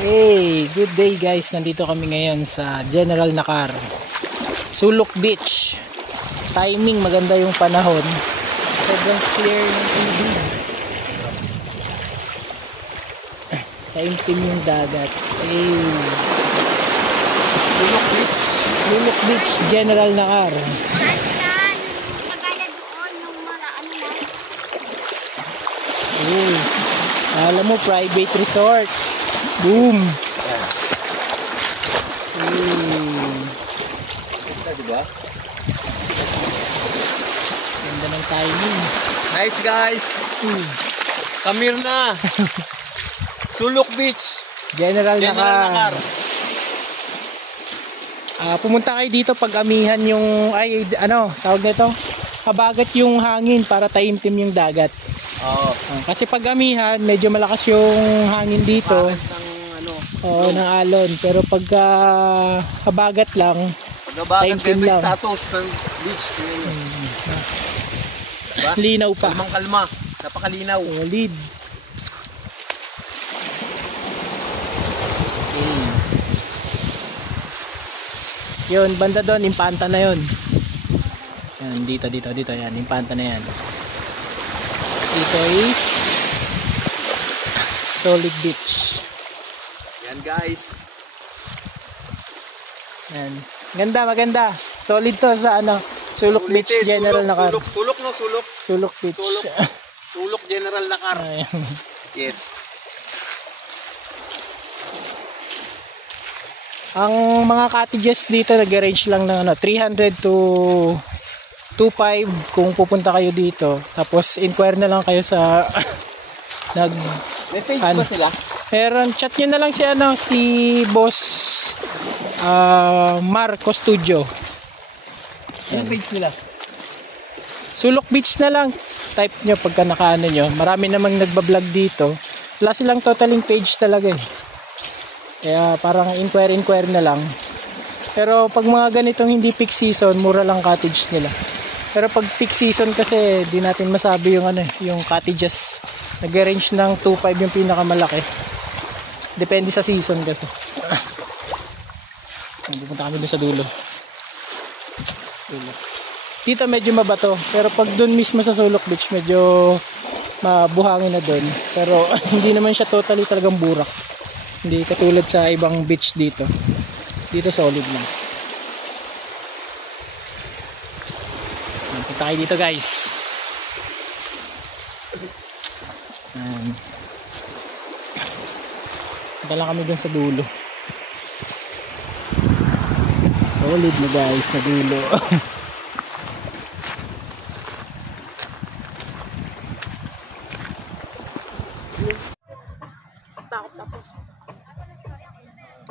Hey, good day guys. Nandito kami ngayon sa General Nakar, Sulok Beach. Timing, maganda yung panahon. Sobrang clear ng tubig. Taimtim yung dagat. Hey. Sulok Beach. Sulok Beach, General Nakar. Oh, alam mo, private resort. Boom. Diba? Ganda ng timing. Nice guys. Kamir na. Sulok Beach. General Nakar. Nakar. Pumunta kayo dito pag amihan yung tawag nito, habagat yung hangin para taimtim yung dagat. Oo. Kasi pag amihan medyo malakas yung hangin dito. Oo, ng alon. Pero pag habagat lang, pag-habagat taimtim ganito yung lang. status ng beach. Diba? Linaw pa. Kalmang kalma. Napakalinaw. Solid. Yun, banda doon, impanta na yun. Yan, dito, yan, impanta na yan. Dito is Solid Beach. Yan guys. Yan. Maganda. Solid to sa Sulok Beach, General Nakar. Sulok. Sulok Beach. Sulok General Nakar. Ayan. Yes. Ang mga cottages dito nag-range lang ng 300 to 2.5 kung pupunta kayo dito. Tapos inquire na lang kayo sa May page ba sila? Meron, chat nyo na lang si Boss Marco Studio. May page nila. Sulok Beach na lang. Type nyo pagka nakaano nyo. Marami namang nagbablog dito. Wala silang totaling page talaga eh. Kaya parang inquire na lang. Pero pag mga ganitong hindi peak season, mura lang cottage nila. Pero pag peak season kasi di natin masabi yung cottages. Nag-range ng 2.5 yung pinakamalaki. Depende sa season kasi. Pupunta kami doon sa dulo. Dito medyo mabato. Pero pag doon mismo sa Sulok Beach, medyo mabuhangin na doon. Pero hindi naman siya totally talagang burak. Hindi katulad sa ibang beach dito. Dito solid lang. Punta tayo dito guys. Punta lang kami dun sa dulo. Solid na guys na dulo.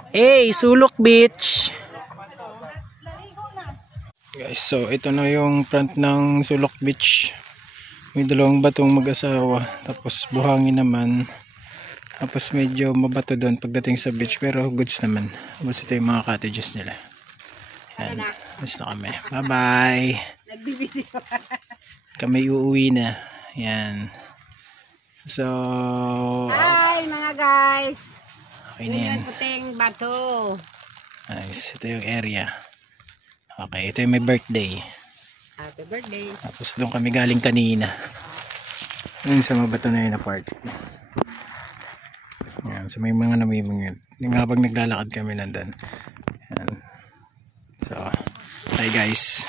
Hey, Sulok Beach. Guys, so ito na yung front ng Sulok Beach. May dalawang batong mag-asawa. Tapos buhangin naman. Tapos medyo mabato doon pagdating sa beach. Pero goods naman. Tapos ito yung mga cottages nila. Yan. Mas na kami. Bye bye. Kami uuwi na. Yan. So hi mga guys. Okay na yan. Puting bato. Nice. Ito yung area. Okay. Ito yung may birthday. Happy birthday. Tapos doon kami galing kanina. Yun sa mabato na yun na part. Yan. So may mga namimingin. Yung habang naglalakad kami nandun. Yan. So, hi guys.